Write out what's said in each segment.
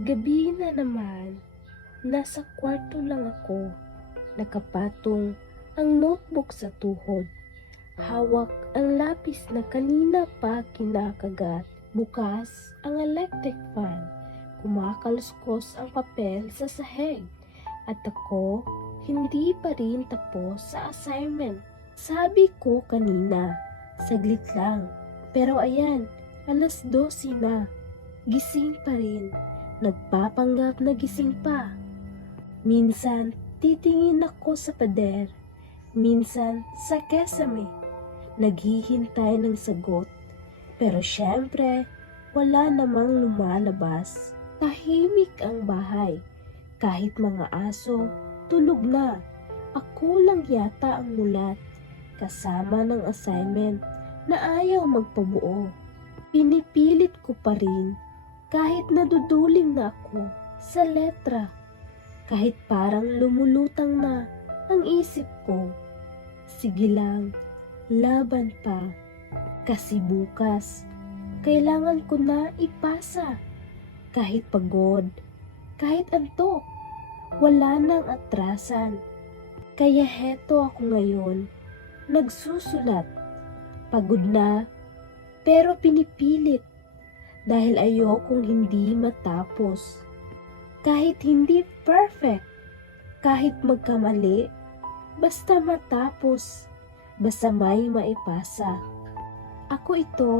Gabi na naman, nasa kwarto lang ako, nakapatong ang notebook sa tuhod. Hawak ang lapis na kanina pa kinakagat. Bukas ang electric fan. Kumakaluskos ang papel sa sahig. At ako, hindi pa rin tapos sa assignment. Sabi ko kanina, saglit lang. Pero ayan, 12:00 na. Gising pa rin. Nagpapanggap na gising pa. Minsan, titingin ako sa pader. Minsan, sa kesame. Naghihintay ng sagot. Pero syempre, wala namang lumalabas. Tahimik ang bahay. Kahit mga aso, tulog na. Ako lang yata ang mulat. Kasama ng assignment na ayaw magpabuo. Pinipilit ko pa rin kahit naduduling na ako sa letra. Kahit parang lumulutang na ang isip ko. Sige lang, laban pa. Kasi bukas, kailangan ko na ipasa. Kahit pagod, kahit antok, wala nang atrasan. Kaya heto ako ngayon, nagsusulat. Pagod na, pero pinipilit. Dahil ayokong hindi matapos. Kahit hindi perfect, kahit magkamali, basta matapos, basta may maipasa. Ako ito,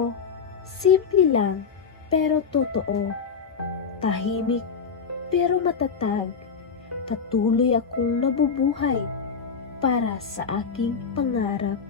simple lang, pero totoo. Tahimik, pero matatag. Patuloy akong nabubuhay para sa aking pangarap.